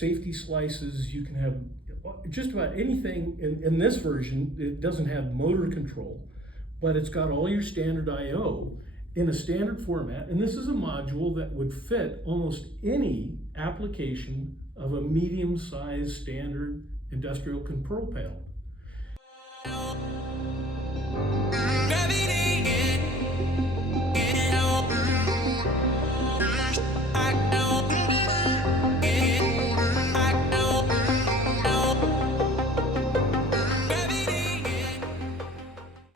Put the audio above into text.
safety slices, you can have just about anything. In this version, it doesn't have motor control, but it's got all your standard I/O in a standard format, and this is a module that would fit almost any application of a medium-sized standard industrial control panel.